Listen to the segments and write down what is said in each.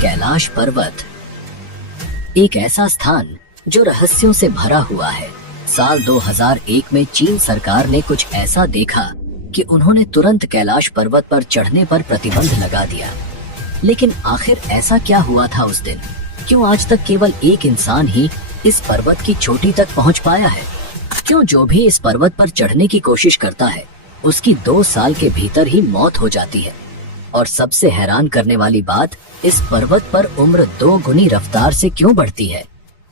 कैलाश पर्वत एक ऐसा स्थान जो रहस्यों से भरा हुआ है। साल 2001 में चीन सरकार ने कुछ ऐसा देखा कि उन्होंने तुरंत कैलाश पर्वत पर चढ़ने पर प्रतिबंध लगा दिया। लेकिन आखिर ऐसा क्या हुआ था उस दिन? क्यों आज तक केवल एक इंसान ही इस पर्वत की चोटी तक पहुंच पाया है? क्यों जो भी इस पर्वत पर चढ़ने की कोशिश करता है उसकी 2 साल के भीतर ही मौत हो जाती है? और सबसे हैरान करने वाली बात, इस पर्वत पर उम्र 2 गुनी रफ्तार से क्यों बढ़ती है?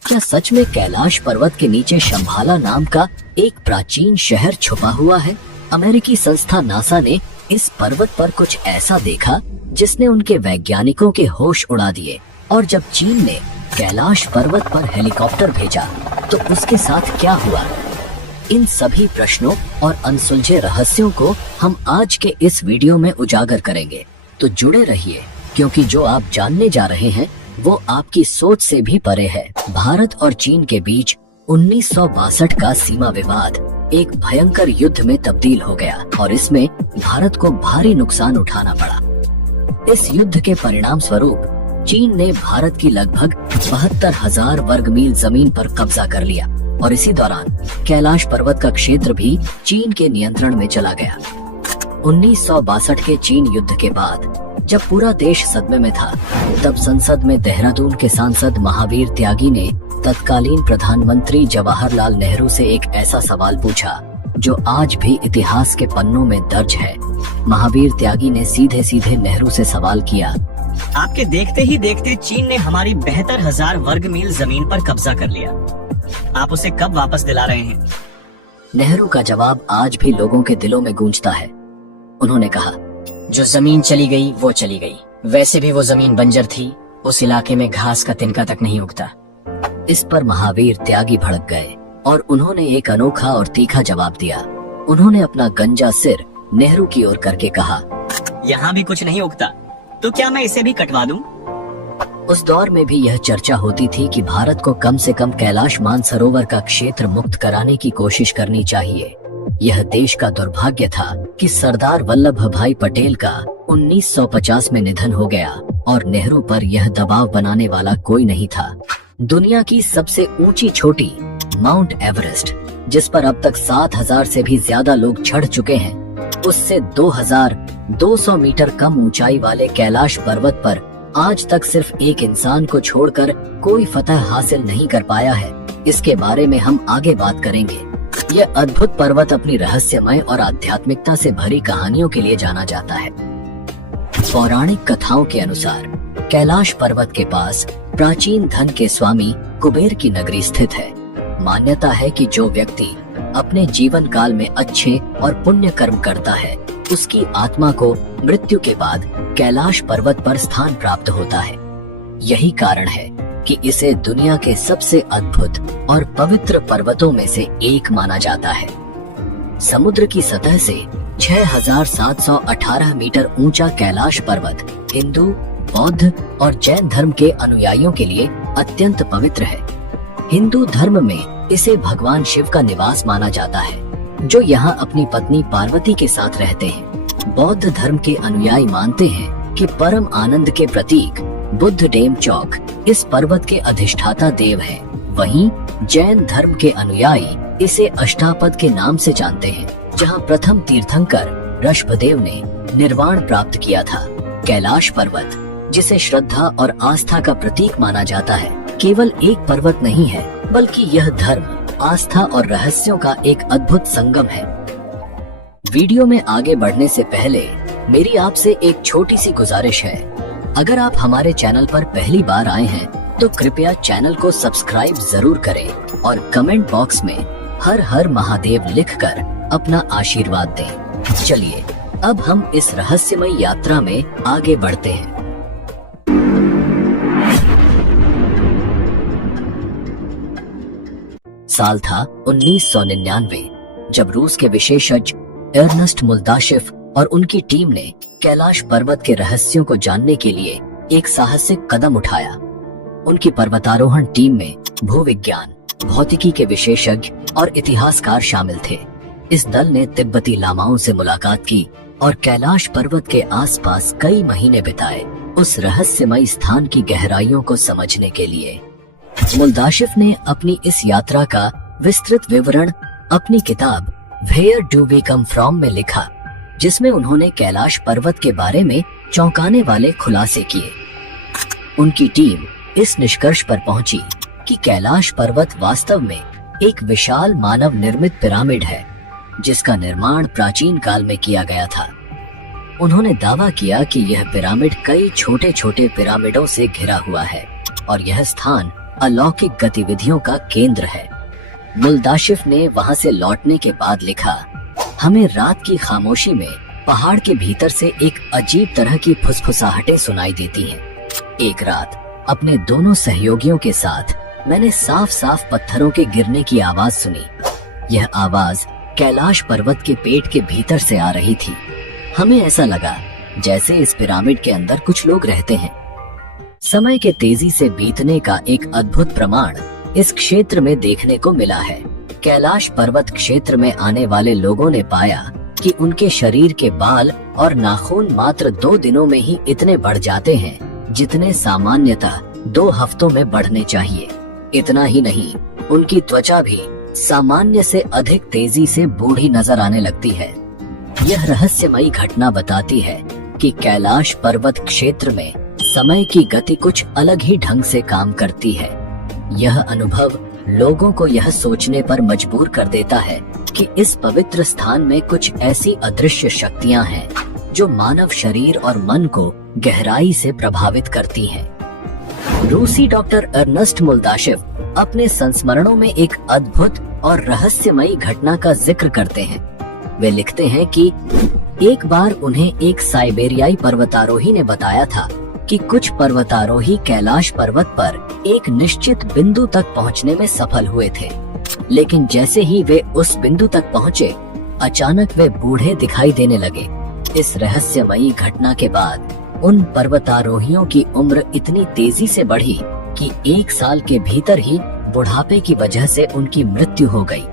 क्या सच में कैलाश पर्वत के नीचे शंभाला नाम का एक प्राचीन शहर छुपा हुआ है? अमेरिकी संस्था नासा ने इस पर्वत पर कुछ ऐसा देखा जिसने उनके वैज्ञानिकों के होश उड़ा दिए। और जब चीन ने कैलाश पर्वत पर हेलीकॉप्टर भेजा तो उसके साथ क्या हुआ? इन सभी प्रश्नों और अनसुलझे रहस्यों को हम आज के इस वीडियो में उजागर करेंगे। तो जुड़े रहिए, क्योंकि जो आप जानने जा रहे हैं वो आपकी सोच से भी परे है। भारत और चीन के बीच 1962 का सीमा विवाद एक भयंकर युद्ध में तब्दील हो गया और इसमें भारत को भारी नुकसान उठाना पड़ा। इस युद्ध के परिणाम स्वरूप चीन ने भारत की लगभग 72,000 वर्ग मील जमीन पर कब्जा कर लिया और इसी दौरान कैलाश पर्वत का क्षेत्र भी चीन के नियंत्रण में चला गया। 1962 के चीन युद्ध के बाद जब पूरा देश सदमे में था, तब संसद में देहरादून के सांसद महावीर त्यागी ने तत्कालीन प्रधानमंत्री जवाहरलाल नेहरू से एक ऐसा सवाल पूछा जो आज भी इतिहास के पन्नों में दर्ज है। महावीर त्यागी ने सीधे सीधे नेहरू से सवाल किया, आपके देखते ही देखते चीन ने हमारी 72,000 वर्ग मील जमीन पर कब्जा कर लिया। आप उसे कब वापस दिला रहे हैं? नेहरू का जवाब आज भी लोगों के दिलों में गूंजता है। उन्होंने कहा, जो जमीन चली गई वो चली गई। वैसे भी वो जमीन बंजर थी, उस इलाके में घास का तिनका तक नहीं उगता। इस पर महावीर त्यागी भड़क गए और उन्होंने एक अनोखा और तीखा जवाब दिया। उन्होंने अपना गंजा सिर नेहरू की ओर करके कहा, यहाँ भी कुछ नहीं उगता, तो क्या मैं इसे भी कटवा दूं? उस दौर में भी यह चर्चा होती थी कि भारत को कम से कम कैलाश मानसरोवर का क्षेत्र मुक्त कराने की कोशिश करनी चाहिए। यह देश का दुर्भाग्य था कि सरदार वल्लभ भाई पटेल का 1950 में निधन हो गया और नेहरू पर यह दबाव बनाने वाला कोई नहीं था। दुनिया की सबसे ऊंची चोटी माउंट एवरेस्ट, जिस पर अब तक 7,000 से भी ज्यादा लोग चढ़ चुके हैं, उससे 2,200 मीटर कम ऊंचाई वाले कैलाश पर्वत पर आज तक सिर्फ एक इंसान को छोड़कर कोई फतह हासिल नहीं कर पाया है। इसके बारे में हम आगे बात करेंगे। यह अद्भुत पर्वत अपनी रहस्यमय और आध्यात्मिकता से भरी कहानियों के लिए जाना जाता है। पौराणिक कथाओं के अनुसार कैलाश पर्वत के पास प्राचीन धन के स्वामी कुबेर की नगरी स्थित है। मान्यता है कि जो व्यक्ति अपने जीवन काल में अच्छे और पुण्य कर्म करता है, उसकी आत्मा को मृत्यु के बाद कैलाश पर्वत पर स्थान प्राप्त होता है। यही कारण है कि इसे दुनिया के सबसे अद्भुत और पवित्र पर्वतों में से एक माना जाता है। समुद्र की सतह से 6,718 मीटर ऊंचा कैलाश पर्वत हिंदू, बौद्ध और जैन धर्म के अनुयायियों के लिए अत्यंत पवित्र है। हिंदू धर्म में इसे भगवान शिव का निवास माना जाता है, जो यहाँ अपनी पत्नी पार्वती के साथ रहते हैं। बौद्ध धर्म के अनुयायी मानते हैं कि परम आनंद के प्रतीक बुद्ध डेम चौक इस पर्वत के अधिष्ठाता देव हैं। वहीं जैन धर्म के अनुयायी इसे अष्टापद के नाम से जानते हैं, जहां प्रथम तीर्थंकर ऋषभदेव ने निर्वाण प्राप्त किया था। कैलाश पर्वत, जिसे श्रद्धा और आस्था का प्रतीक माना जाता है, केवल एक पर्वत नहीं है, बल्कि यह धर्म, आस्था और रहस्यों का एक अद्भुत संगम है। वीडियो में आगे बढ़ने से पहले मेरी आपसे एक छोटी सी गुजारिश है। अगर आप हमारे चैनल पर पहली बार आए हैं तो कृपया चैनल को सब्सक्राइब जरूर करें और कमेंट बॉक्स में हर हर महादेव लिखकर अपना आशीर्वाद दें। चलिए अब हम इस रहस्यमय यात्रा में आगे बढ़ते हैं। साल था 1999, जब रूस के विशेषज्ञ एर्नस्ट मुल्दाशिफ और उनकी टीम ने कैलाश पर्वत के रहस्यों को जानने के लिए एक साहसिक कदम उठाया। उनकी पर्वतारोहण टीम में भूविज्ञान, भौतिकी के विशेषज्ञ और इतिहासकार शामिल थे। इस दल ने तिब्बती लामाओं से मुलाकात की और कैलाश पर्वत के आसपास कई महीने बिताए। उस रहस्यमयी स्थान की गहराइयों को समझने के लिए। मुल्दाशिफ ने अपनी इस यात्रा का विस्तृत विवरण अपनी किताब where do we come from में लिखा, जिसमें उन्होंने कैलाश पर्वत के बारे में चौंकाने वाले खुलासे किए। उनकी टीम इस निष्कर्ष पर पहुंची कि कैलाश पर्वत वास्तव में एक विशाल मानव निर्मित पिरामिड है, जिसका निर्माण प्राचीन काल में किया गया था। उन्होंने दावा किया कि यह पिरामिड कई छोटे छोटे पिरामिडों से घिरा हुआ है और यह स्थान अलौकिक गतिविधियों का केंद्र है। मुल्दाशिफ ने वहां से लौटने के बाद लिखा, हमें रात की खामोशी में पहाड़ के भीतर से एक अजीब तरह की फुसफुसाहटें सुनाई देती हैं। एक रात अपने दोनों सहयोगियों के साथ मैंने साफ साफ पत्थरों के गिरने की आवाज सुनी। यह आवाज कैलाश पर्वत के पेट के भीतर से आ रही थी। हमें ऐसा लगा जैसे इस पिरामिड के अंदर कुछ लोग रहते हैं। समय के तेजी से बीतने का एक अद्भुत प्रमाण इस क्षेत्र में देखने को मिला है। कैलाश पर्वत क्षेत्र में आने वाले लोगों ने पाया कि उनके शरीर के बाल और नाखून मात्र 2 दिनों में ही इतने बढ़ जाते हैं जितने सामान्यतः 2 हफ्तों में बढ़ने चाहिए। इतना ही नहीं, उनकी त्वचा भी सामान्य से अधिक तेजी से बूढ़ी नजर आने लगती है। यह रहस्यमयी घटना बताती है कि कैलाश पर्वत क्षेत्र में समय की गति कुछ अलग ही ढंग से काम करती है। यह अनुभव लोगों को यह सोचने पर मजबूर कर देता है कि इस पवित्र स्थान में कुछ ऐसी अदृश्य शक्तियां हैं जो मानव शरीर और मन को गहराई से प्रभावित करती हैं। रूसी डॉक्टर अर्नेस्ट मुल्दाशिफ अपने संस्मरणों में एक अद्भुत और रहस्यमयी घटना का जिक्र करते हैं। वे लिखते हैं कि एक बार उन्हें एक साइबेरियाई पर्वतारोही ने बताया था कि कुछ पर्वतारोही कैलाश पर्वत पर एक निश्चित बिंदु तक पहुंचने में सफल हुए थे, लेकिन जैसे ही वे उस बिंदु तक पहुंचे, अचानक वे बूढ़े दिखाई देने लगे। इस रहस्यमयी घटना के बाद उन पर्वतारोहियों की उम्र इतनी तेजी से बढ़ी कि 1 साल के भीतर ही बुढ़ापे की वजह से उनकी मृत्यु हो गई।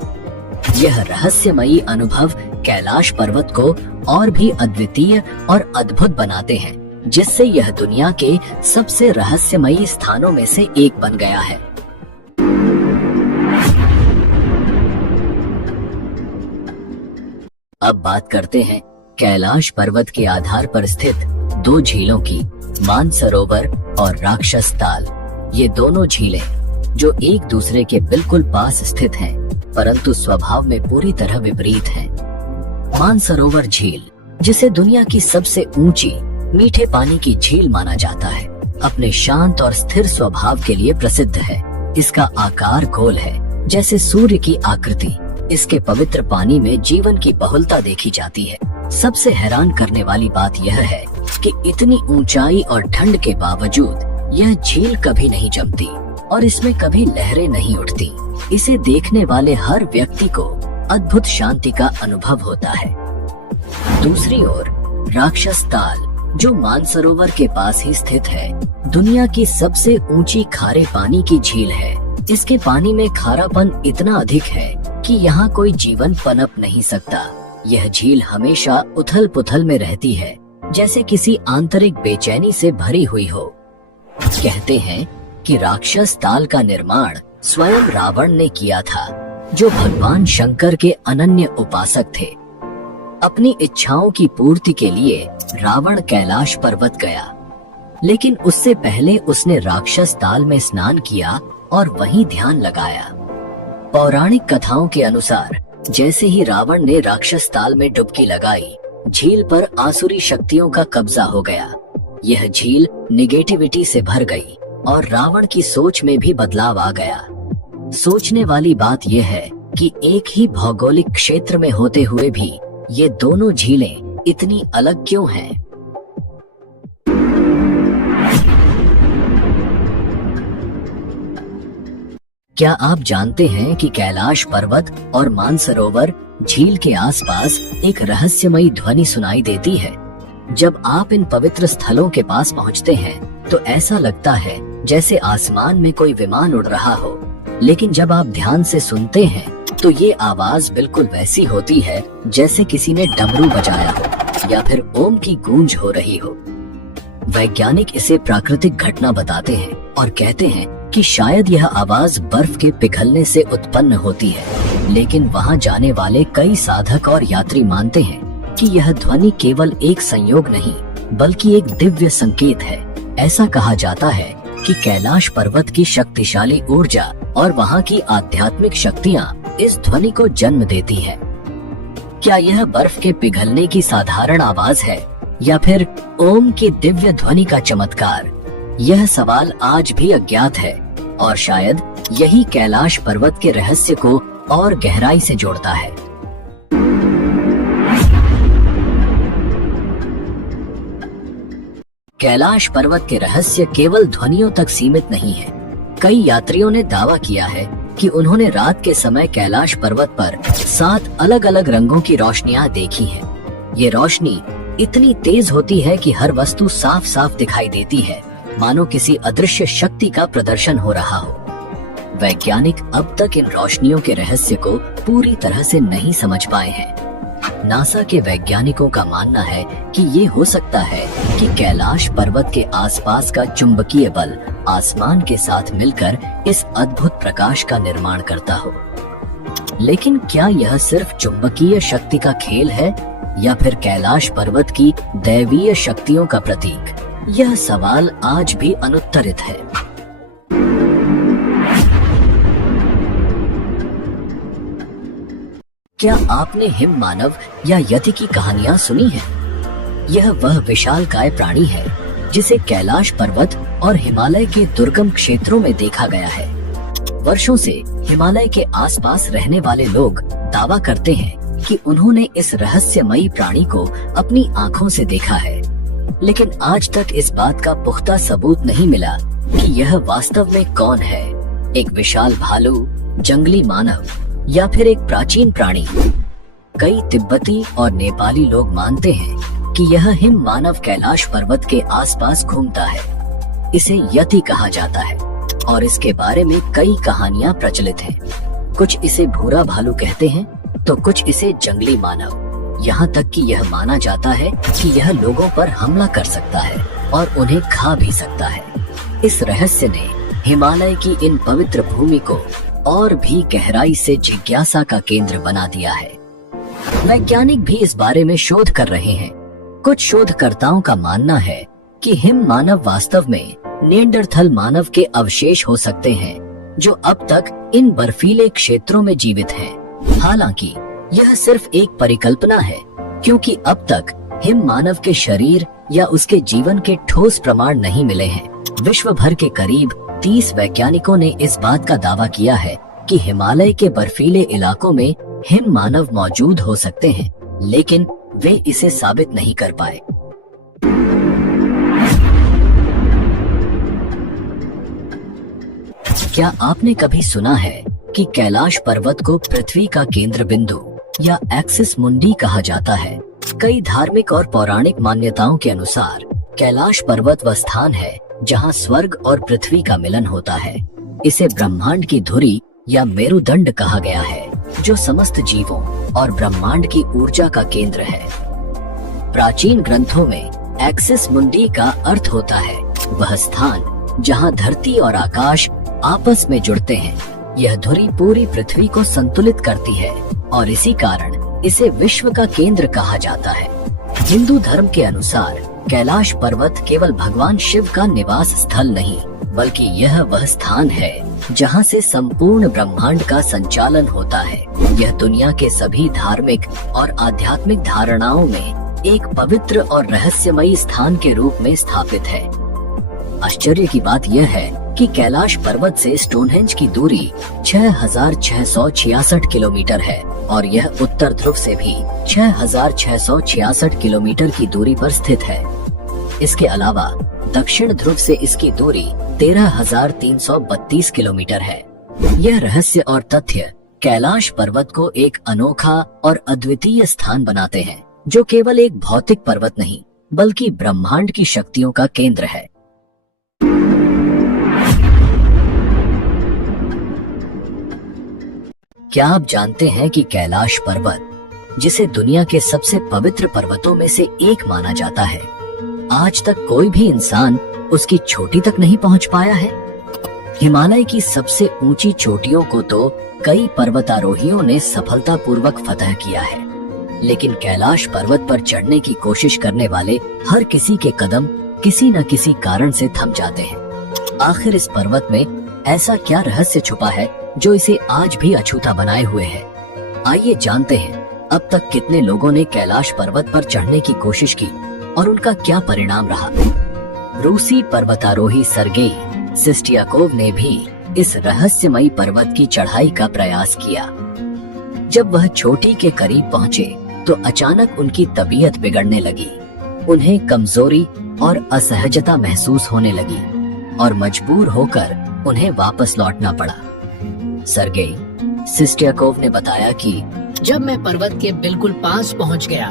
यह रहस्यमयी अनुभव कैलाश पर्वत को और भी अद्वितीय और अद्भुत बनाते हैं, जिससे यह दुनिया के सबसे रहस्यमयी स्थानों में से एक बन गया है। अब बात करते हैं कैलाश पर्वत के आधार पर स्थित 2 झीलों की, मानसरोवर और राक्षस ताल। ये दोनों झीलें जो एक दूसरे के बिल्कुल पास स्थित हैं, परंतु स्वभाव में पूरी तरह विपरीत हैं। मानसरोवर झील, जिसे दुनिया की सबसे ऊंची मीठे पानी की झील माना जाता है, अपने शांत और स्थिर स्वभाव के लिए प्रसिद्ध है। इसका आकार गोल है, जैसे सूर्य की आकृति। इसके पवित्र पानी में जीवन की बहुलता देखी जाती है। सबसे हैरान करने वाली बात यह है कि इतनी ऊंचाई और ठंड के बावजूद यह झील कभी नहीं जमती और इसमें कभी लहरें नहीं उठती। इसे देखने वाले हर व्यक्ति को अद्भुत शांति का अनुभव होता है। दूसरी ओर राक्षस ताल, जो मानसरोवर के पास ही स्थित है, दुनिया की सबसे ऊंची खारे पानी की झील है। इसके पानी में खारापन इतना अधिक है कि यहाँ कोई जीवन पनप नहीं सकता। यह झील हमेशा उथल पुथल में रहती है, जैसे किसी आंतरिक बेचैनी से भरी हुई हो। कहते हैं कि राक्षस ताल का निर्माण स्वयं रावण ने किया था, जो भगवान शंकर के अनन्य उपासक थे। अपनी इच्छाओं की पूर्ति के लिए रावण कैलाश पर्वत गया, लेकिन उससे पहले उसने राक्षस ताल में स्नान किया और वहीं ध्यान लगाया। पौराणिक कथाओं के अनुसार जैसे ही रावण ने राक्षस ताल में डुबकी लगाई, झील पर आसुरी शक्तियों का कब्जा हो गया। यह झील निगेटिविटी से भर गई और रावण की सोच में भी बदलाव आ गया। सोचने वाली बात यह है कि एक ही भौगोलिक क्षेत्र में होते हुए भी ये दोनों झीलें इतनी अलग क्यों हैं? क्या आप जानते हैं कि कैलाश पर्वत और मानसरोवर झील के आसपास एक रहस्यमयी ध्वनि सुनाई देती है? जब आप इन पवित्र स्थलों के पास पहुंचते हैं तो ऐसा लगता है जैसे आसमान में कोई विमान उड़ रहा हो, लेकिन जब आप ध्यान से सुनते हैं तो ये आवाज बिल्कुल वैसी होती है जैसे किसी ने डमरू बजाया हो या फिर ओम की गूंज हो रही हो। वैज्ञानिक इसे प्राकृतिक घटना बताते हैं और कहते हैं कि शायद यह आवाज बर्फ के पिघलने से उत्पन्न होती है, लेकिन वहां जाने वाले कई साधक और यात्री मानते हैं कि यह ध्वनि केवल एक संयोग नहीं बल्कि एक दिव्य संकेत है। ऐसा कहा जाता है कि कैलाश पर्वत की शक्तिशाली ऊर्जा और वहां की आध्यात्मिक शक्तियां इस ध्वनि को जन्म देती है। क्या यह बर्फ के पिघलने की साधारण आवाज है या फिर ओम की दिव्य ध्वनि का चमत्कार? यह सवाल आज भी अज्ञात है और शायद यही कैलाश पर्वत के रहस्य को और गहराई से जोड़ता है। कैलाश पर्वत के रहस्य केवल ध्वनियों तक सीमित नहीं है। कई यात्रियों ने दावा किया है कि उन्होंने रात के समय कैलाश पर्वत पर 7 अलग अलग रंगों की रोशनियां देखी हैं। ये रोशनी इतनी तेज होती है कि हर वस्तु साफ साफ दिखाई देती है, मानो किसी अदृश्य शक्ति का प्रदर्शन हो रहा हो। वैज्ञानिक अब तक इन रोशनियों के रहस्य को पूरी तरह से नहीं समझ पाए हैं। नासा के वैज्ञानिकों का मानना है कि ये हो सकता है कि कैलाश पर्वत के आसपास का चुंबकीय बल आसमान के साथ मिलकर इस अद्भुत प्रकाश का निर्माण करता हो। लेकिन क्या यह सिर्फ चुंबकीय शक्ति का खेल है या फिर कैलाश पर्वत की दैवीय शक्तियों का प्रतीक? यह सवाल आज भी अनुत्तरित है। क्या आपने हिम मानव या यति की कहानियां सुनी हैं? यह वह विशालकाय प्राणी है जिसे कैलाश पर्वत और हिमालय के दुर्गम क्षेत्रों में देखा गया है। वर्षों से हिमालय के आसपास रहने वाले लोग दावा करते हैं कि उन्होंने इस रहस्यमयी प्राणी को अपनी आंखों से देखा है, लेकिन आज तक इस बात का पुख्ता सबूत नहीं मिला कि यह वास्तव में कौन है, एक विशाल भालू, जंगली मानव या फिर एक प्राचीन प्राणी। कई तिब्बती और नेपाली लोग मानते हैं कि यह हिम मानव कैलाश पर्वत के आसपास घूमता है। इसे यति कहा जाता है और इसके बारे में कई कहानियां प्रचलित हैं। कुछ इसे भूरा भालू कहते हैं तो कुछ इसे जंगली मानव। यहाँ तक कि यह माना जाता है कि यह लोगों पर हमला कर सकता है और उन्हें खा भी सकता है। इस रहस्य ने हिमालय की इन पवित्र भूमि को और भी गहराई से जिज्ञासा का केंद्र बना दिया है। वैज्ञानिक भी इस बारे में शोध कर रहे हैं। कुछ शोधकर्ताओं का मानना है कि हिम मानव वास्तव में निएंडरथल मानव के अवशेष हो सकते हैं जो अब तक इन बर्फीले क्षेत्रों में जीवित हैं। हालांकि यह सिर्फ एक परिकल्पना है, क्योंकि अब तक हिम मानव के शरीर या उसके जीवन के ठोस प्रमाण नहीं मिले हैं। विश्व भर के करीब 30 वैज्ञानिकों ने इस बात का दावा किया है कि हिमालय के बर्फीले इलाकों में हिम मानव मौजूद हो सकते हैं, लेकिन वे इसे साबित नहीं कर पाए। क्या आपने कभी सुना है कि कैलाश पर्वत को पृथ्वी का केंद्र बिंदु या एक्सिस मुंडी कहा जाता है? कई धार्मिक और पौराणिक मान्यताओं के अनुसार कैलाश पर्वत वह स्थान है जहां स्वर्ग और पृथ्वी का मिलन होता है। इसे ब्रह्मांड की धुरी या मेरुदंड कहा गया है, जो समस्त जीवों और ब्रह्मांड की ऊर्जा का केंद्र है। प्राचीन ग्रंथों में एक्सिस मुंडी का अर्थ होता है वह स्थान जहां धरती और आकाश आपस में जुड़ते हैं। यह धुरी पूरी पृथ्वी को संतुलित करती है और इसी कारण इसे विश्व का केंद्र कहा जाता है। हिंदू धर्म के अनुसार कैलाश पर्वत केवल भगवान शिव का निवास स्थल नहीं, बल्कि यह वह स्थान है जहां से संपूर्ण ब्रह्मांड का संचालन होता है। यह दुनिया के सभी धार्मिक और आध्यात्मिक धारणाओं में एक पवित्र और रहस्यमयी स्थान के रूप में स्थापित है। आश्चर्य की बात यह है कि कैलाश पर्वत से स्टोनहेंज की दूरी 6,666 किलोमीटर है और यह उत्तर ध्रुव से भी 6,666 किलोमीटर की दूरी पर स्थित है। इसके अलावा दक्षिण ध्रुव से इसकी दूरी 13,332 किलोमीटर है। यह रहस्य और तथ्य कैलाश पर्वत को एक अनोखा और अद्वितीय स्थान बनाते हैं, जो केवल एक भौतिक पर्वत नहीं बल्कि ब्रह्मांड की शक्तियों का केंद्र है। क्या आप जानते हैं कि कैलाश पर्वत, जिसे दुनिया के सबसे पवित्र पर्वतों में से एक माना जाता है, आज तक कोई भी इंसान उसकी चोटी तक नहीं पहुंच पाया है। हिमालय की सबसे ऊंची चोटियों को तो कई पर्वतारोहियों ने सफलतापूर्वक फतह किया है, लेकिन कैलाश पर्वत पर चढ़ने की कोशिश करने वाले हर किसी के कदम किसी न किसी कारण से थम जाते हैं। आखिर इस पर्वत में ऐसा क्या रहस्य छुपा है जो इसे आज भी अछूता बनाए हुए है? आइए जानते हैं अब तक कितने लोगों ने कैलाश पर्वत पर चढ़ने की कोशिश की और उनका क्या परिणाम रहा। रूसी पर्वतारोही सर्गेई सिस्टियाकोव ने भी इस रहस्यमयी पर्वत की चढ़ाई का प्रयास किया। जब वह चोटी के करीब पहुंचे तो अचानक उनकी तबीयत बिगड़ने लगी। उन्हें कमजोरी और असहजता महसूस होने लगी और मजबूर होकर उन्हें वापस लौटना पड़ा। सर्गेई सिस्टियाकोव ने बताया कि जब मैं पर्वत के बिल्कुल पास पहुंच गया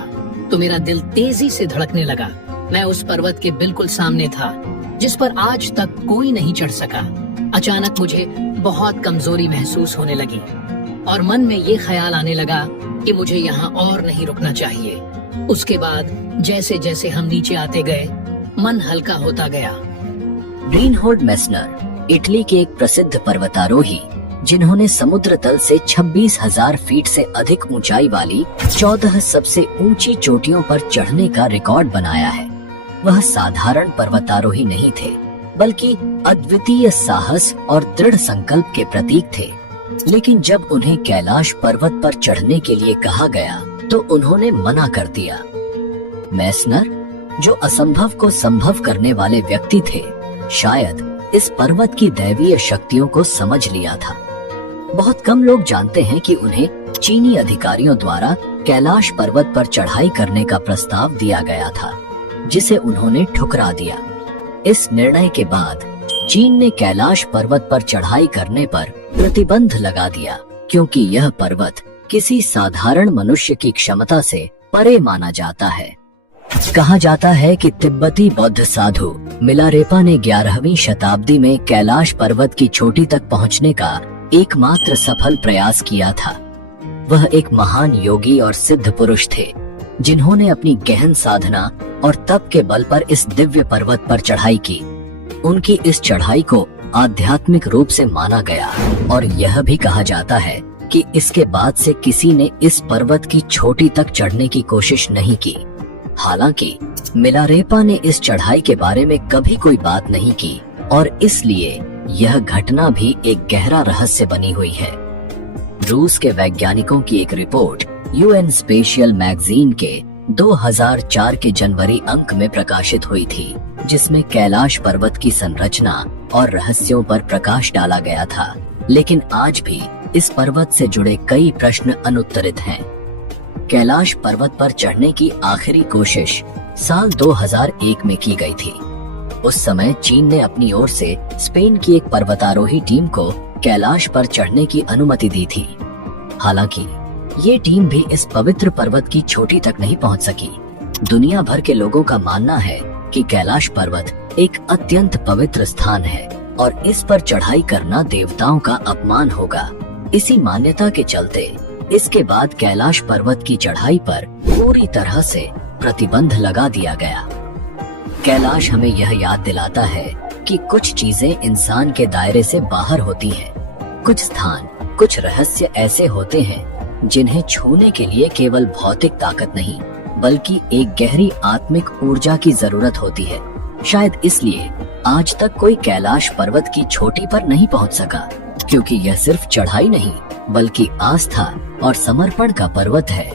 तो मेरा दिल तेजी से धड़कने लगा। मैं उस पर्वत के बिल्कुल सामने था जिस पर आज तक कोई नहीं चढ़ सका। अचानक मुझे बहुत कमजोरी महसूस होने लगी और मन में ये ख्याल आने लगा कि मुझे यहाँ और नहीं रुकना चाहिए। उसके बाद जैसे जैसे हम नीचे आते गए मन हल्का होता गया। रेनहोल्ड मेस्नर इटली के एक प्रसिद्ध पर्वतारोही जिन्होंने समुद्र तल से 26,000 फीट से अधिक ऊंचाई वाली 14 सबसे ऊंची चोटियों पर चढ़ने का रिकॉर्ड बनाया है। वह साधारण पर्वतारोही नहीं थे, बल्कि अद्वितीय साहस और दृढ़ संकल्प के प्रतीक थे। लेकिन जब उन्हें कैलाश पर्वत पर चढ़ने के लिए कहा गया तो उन्होंने मना कर दिया। मेस्नर, जो असंभव को संभव करने वाले व्यक्ति थे, शायद इस पर्वत की दैवीय शक्तियों को समझ लिया था। बहुत कम लोग जानते हैं कि उन्हें चीनी अधिकारियों द्वारा कैलाश पर्वत पर चढ़ाई करने का प्रस्ताव दिया गया था, जिसे उन्होंने ठुकरा दिया। इस निर्णय के बाद चीन ने कैलाश पर्वत पर चढ़ाई करने पर प्रतिबंध लगा दिया, क्योंकि यह पर्वत किसी साधारण मनुष्य की क्षमता से परे माना जाता है। कहा जाता है कि तिब्बती बौद्ध साधु मिलारेपा ने 11वीं शताब्दी में कैलाश पर्वत की चोटी तक पहुंचने का एकमात्र सफल प्रयास किया था। वह एक महान योगी और सिद्ध पुरुष थे, जिन्होंने अपनी गहन साधना और तप के बल पर इस दिव्य पर्वत पर चढ़ाई की। उनकी इस चढ़ाई को आध्यात्मिक रूप से माना गया और यह भी कहा जाता है कि इसके बाद से किसी ने इस पर्वत की चोटी तक चढ़ने की कोशिश नहीं की। हालांकि मिलारेपा ने इस चढ़ाई के बारे में कभी कोई बात नहीं की और इसलिए यह घटना भी एक गहरा रहस्य बनी हुई है। रूस के वैज्ञानिकों की एक रिपोर्ट यूएन स्पेशियल मैगजीन के 2004 के जनवरी अंक में प्रकाशित हुई थी, जिसमें कैलाश पर्वत की संरचना और रहस्यों पर प्रकाश डाला गया था। लेकिन आज भी इस पर्वत से जुड़े कई प्रश्न अनुत्तरित हैं। कैलाश पर्वत पर चढ़ने की आखिरी कोशिश साल 2001 में की गई थी। उस समय चीन ने अपनी ओर से स्पेन की एक पर्वतारोही टीम को कैलाश पर चढ़ने की अनुमति दी थी। हालांकि ये टीम भी इस पवित्र पर्वत की चोटी तक नहीं पहुंच सकी। दुनिया भर के लोगों का मानना है कि कैलाश पर्वत एक अत्यंत पवित्र स्थान है और इस पर चढ़ाई करना देवताओं का अपमान होगा। इसी मान्यता के चलते इसके बाद कैलाश पर्वत की चढ़ाई पर पूरी तरह से प्रतिबंध लगा दिया गया। कैलाश हमें यह याद दिलाता है कि कुछ चीजें इंसान के दायरे से बाहर होती हैं। कुछ स्थान, कुछ रहस्य ऐसे होते हैं जिन्हें छूने के लिए केवल भौतिक ताकत नहीं, बल्कि एक गहरी आत्मिक ऊर्जा की जरूरत होती है। शायद इसलिए आज तक कोई कैलाश पर्वत की चोटी पर नहीं पहुंच सका, क्योंकि यह सिर्फ चढ़ाई नहीं, बल्कि आस्था और समर्पण का पर्वत है।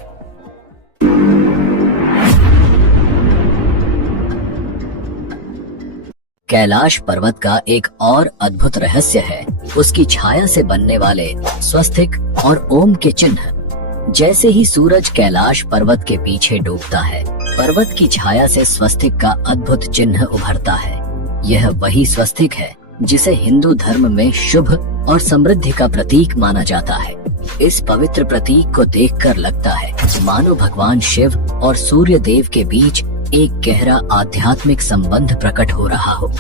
कैलाश पर्वत का एक और अद्भुत रहस्य है उसकी छाया से बनने वाले स्वस्तिक और ओम के चिन्ह। जैसे ही सूरज कैलाश पर्वत के पीछे डूबता है, पर्वत की छाया से स्वस्तिक का अद्भुत चिन्ह उभरता है। यह वही स्वस्तिक है जिसे हिंदू धर्म में शुभ और समृद्धि का प्रतीक माना जाता है। इस पवित्र प्रतीक को देखकर लगता है मानो भगवान शिव और सूर्य देव के बीच एक गहरा आध्यात्मिक संबंध प्रकट हो रहा हो।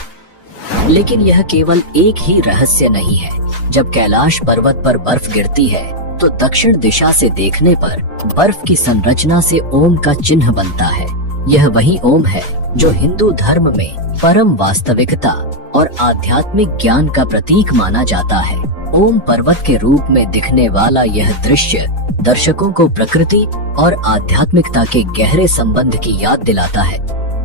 लेकिन यह केवल एक ही रहस्य नहीं है। जब कैलाश पर्वत पर बर्फ गिरती है तो दक्षिण दिशा से देखने पर बर्फ की संरचना से ओम का चिन्ह बनता है। यह वही ओम है जो हिंदू धर्म में परम वास्तविकता और आध्यात्मिक ज्ञान का प्रतीक माना जाता है। ओम पर्वत के रूप में दिखने वाला यह दृश्य दर्शकों को प्रकृति और आध्यात्मिकता के गहरे संबंध की याद दिलाता है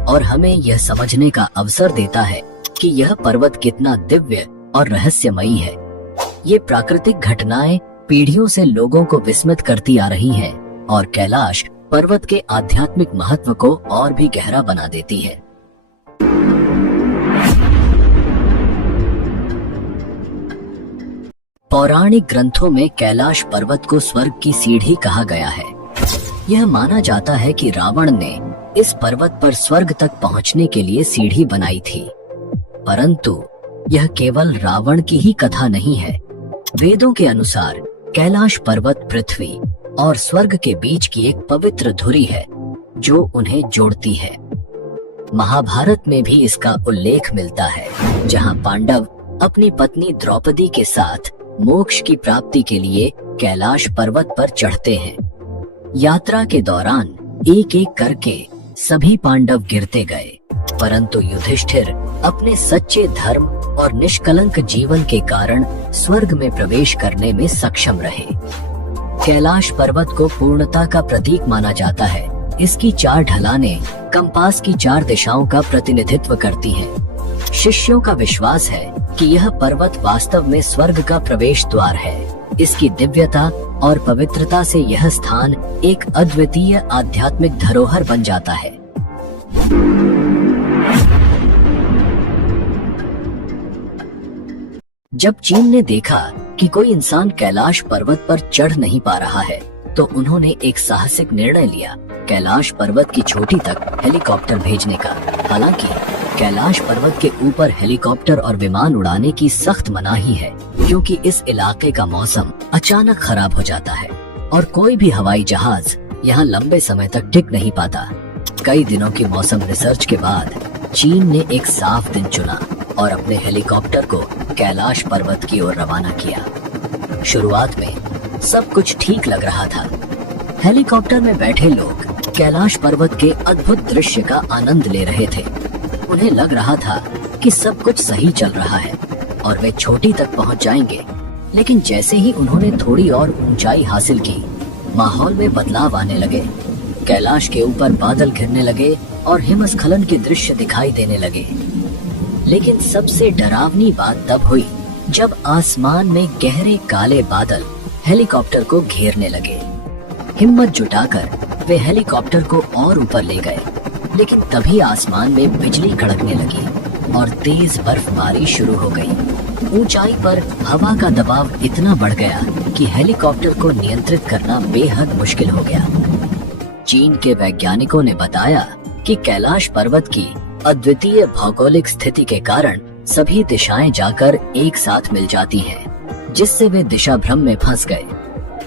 और हमें यह समझने का अवसर देता है कि यह पर्वत कितना दिव्य और रहस्यमयी है। ये प्राकृतिक घटनाएं पीढ़ियों से लोगों को विस्मित करती आ रही हैं और कैलाश पर्वत के आध्यात्मिक महत्व को और भी गहरा बना देती है। पौराणिक ग्रंथों में कैलाश पर्वत को स्वर्ग की सीढ़ी कहा गया है। यह माना जाता है कि रावण ने इस पर्वत पर स्वर्ग तक पहुंचने के लिए सीढ़ी बनाई थी, परंतु यह केवल रावण की ही कथा नहीं है। वेदों के अनुसार कैलाश पर्वत पृथ्वी और स्वर्ग के बीच की एक पवित्र धुरी है जो उन्हें जोड़ती है। महाभारत में भी इसका उल्लेख मिलता है, जहां पांडव अपनी पत्नी द्रौपदी के साथ मोक्ष की प्राप्ति के लिए कैलाश पर्वत पर चढ़ते हैं। यात्रा के दौरान एक एक करके सभी पांडव गिरते गए, परंतु युधिष्ठिर अपने सच्चे धर्म और निष्कलंक जीवन के कारण स्वर्ग में प्रवेश करने में सक्षम रहे। कैलाश पर्वत को पूर्णता का प्रतीक माना जाता है। इसकी 4 ढलानें कंपास की 4 दिशाओं का प्रतिनिधित्व करती हैं। शिष्यों का विश्वास है कि यह पर्वत वास्तव में स्वर्ग का प्रवेश द्वार है। इसकी दिव्यता और पवित्रता से यह स्थान एक अद्वितीय आध्यात्मिक धरोहर बन जाता है। जब चीन ने देखा कि कोई इंसान कैलाश पर्वत पर चढ़ नहीं पा रहा है, तो उन्होंने एक साहसिक निर्णय लिया, कैलाश पर्वत की चोटी तक हेलीकॉप्टर भेजने का। हालांकि कैलाश पर्वत के ऊपर हेलीकॉप्टर और विमान उड़ाने की सख्त मनाही है, क्योंकि इस इलाके का मौसम अचानक खराब हो जाता है और कोई भी हवाई जहाज यहाँ लंबे समय तक टिक नहीं पाता। कई दिनों की मौसम रिसर्च के बाद चीन ने एक साफ दिन चुना और अपने हेलीकॉप्टर को कैलाश पर्वत की ओर रवाना किया। शुरुआत में सब कुछ ठीक लग रहा था। हेलीकॉप्टर में बैठे लोग कैलाश पर्वत के अद्भुत दृश्य का आनंद ले रहे थे। उन्हें लग रहा था कि सब कुछ सही चल रहा है और वे चोटी तक पहुंच जाएंगे, लेकिन जैसे ही उन्होंने थोड़ी और ऊंचाई हासिल की, माहौल में बदलाव आने लगे। कैलाश के ऊपर बादल घिरने लगे और हिमस्खलन के दृश्य दिखाई देने लगे। लेकिन सबसे डरावनी बात तब हुई जब आसमान में गहरे काले बादल हेलीकॉप्टर को घेरने लगे। हिम्मत जुटाकर वे हेलीकॉप्टर को और ऊपर ले गए, लेकिन तभी आसमान में बिजली कड़कने लगी और तेज बर्फबारी शुरू हो गई। ऊंचाई पर हवा का दबाव इतना बढ़ गया कि हेलीकॉप्टर को नियंत्रित करना बेहद मुश्किल हो गया। चीन के वैज्ञानिकों ने बताया कि कैलाश पर्वत की अद्वितीय भौगोलिक स्थिति के कारण सभी दिशाएं जाकर एक साथ मिल जाती हैं, जिससे वे दिशा भ्रम में फंस गए।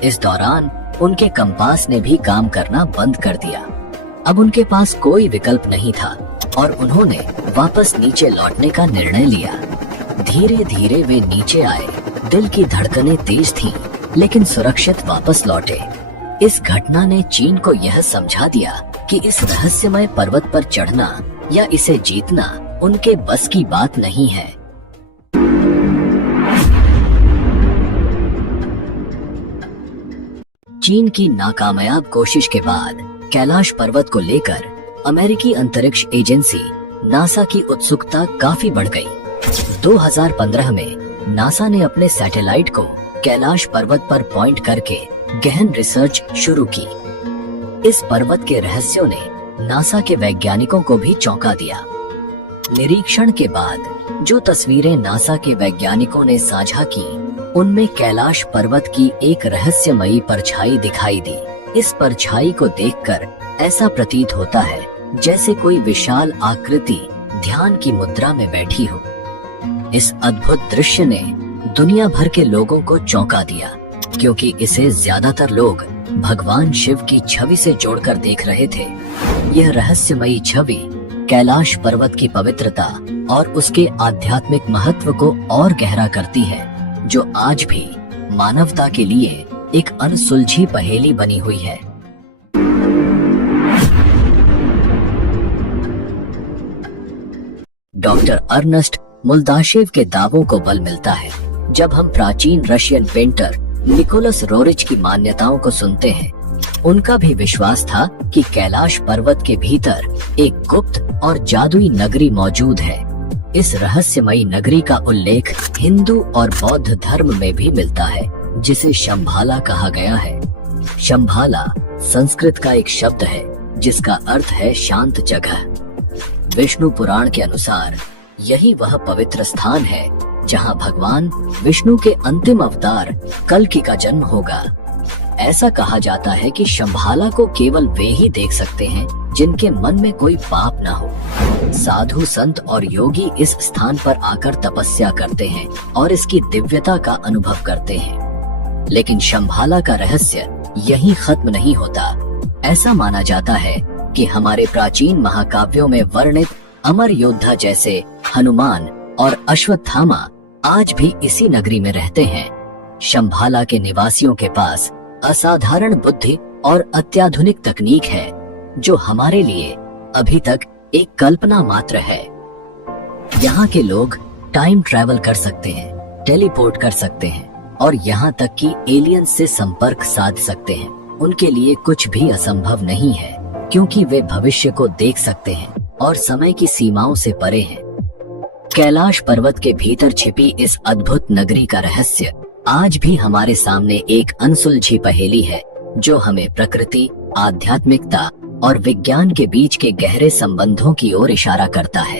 इस दौरान उनके कंपास ने भी काम करना बंद कर दिया। अब उनके पास कोई विकल्प नहीं था और उन्होंने वापस नीचे लौटने का निर्णय लिया। धीरे धीरे वे नीचे आए। दिल की धड़कनें तेज थीं, लेकिन सुरक्षित वापस लौटे। इस घटना ने चीन को यह समझा दिया कि इस रहस्यमय पर्वत पर चढ़ना या इसे जीतना उनके बस की बात नहीं है। चीन की नाकामयाब कोशिश के बाद कैलाश पर्वत को लेकर अमेरिकी अंतरिक्ष एजेंसी नासा की उत्सुकता काफी बढ़ गई। 2015 में नासा ने अपने सैटेलाइट को कैलाश पर्वत पर पॉइंट करके गहन रिसर्च शुरू की। इस पर्वत के रहस्यों ने नासा के वैज्ञानिकों को भी चौंका दिया। निरीक्षण के बाद जो तस्वीरें नासा के वैज्ञानिकों ने साझा की, उनमें कैलाश पर्वत की एक रहस्यमयी परछाई दिखाई दी। इस परछाई को देखकर ऐसा प्रतीत होता है जैसे कोई विशाल आकृति ध्यान की मुद्रा में बैठी हो। इस अद्भुत दृश्य ने दुनिया भर के लोगों को चौंका दिया, क्योंकि इसे ज्यादातर लोग भगवान शिव की छवि से जोड़कर देख रहे थे। यह रहस्यमयी छवि कैलाश पर्वत की पवित्रता और उसके आध्यात्मिक महत्व को और गहरा करती है, जो आज भी मानवता के लिए एक अनसुलझी पहेली बनी हुई है। डॉक्टर अर्नस्ट मुल्दाशेव के दावों को बल मिलता है। जब हम प्राचीन रशियन पेंटर निकोलस रोरिच की मान्यताओं को सुनते हैं, उनका भी विश्वास था कि कैलाश पर्वत के भीतर एक गुप्त और जादुई नगरी मौजूद है। इस रहस्यमयी नगरी का उल्लेख हिंदू और बौद्ध धर्म में भी मिलता है, जिसे शंभाला कहा गया है। शंभाला संस्कृत का एक शब्द है जिसका अर्थ है शांत जगह। विष्णु पुराण के अनुसार यही वह पवित्र स्थान है जहां भगवान विष्णु के अंतिम अवतार कल्कि का जन्म होगा। ऐसा कहा जाता है कि शंभाला को केवल वे ही देख सकते हैं जिनके मन में कोई पाप न हो। साधु संत और योगी इस स्थान पर आकर तपस्या करते हैं और इसकी दिव्यता का अनुभव करते हैं। लेकिन शंभाला का रहस्य यही खत्म नहीं होता। ऐसा माना जाता है कि हमारे प्राचीन महाकाव्यों में वर्णित अमर योद्धा जैसे हनुमान और अश्वत्थामा आज भी इसी नगरी में रहते हैं। शंभाला के निवासियों के पास असाधारण बुद्धि और अत्याधुनिक तकनीक है जो हमारे लिए अभी तक एक कल्पना मात्र है। यहाँ के लोग टाइम ट्रैवल कर सकते हैं, टेलीपोर्ट कर सकते हैं और यहाँ तक कि एलियंस से संपर्क साध सकते हैं। उनके लिए कुछ भी असंभव नहीं है क्योंकि वे भविष्य को देख सकते हैं और समय की सीमाओं से परे हैं। कैलाश पर्वत के भीतर छिपी इस अद्भुत नगरी का रहस्य आज भी हमारे सामने एक अनसुलझी पहेली है जो हमें प्रकृति, आध्यात्मिकता और विज्ञान के बीच के गहरे संबंधों की ओर इशारा करता है।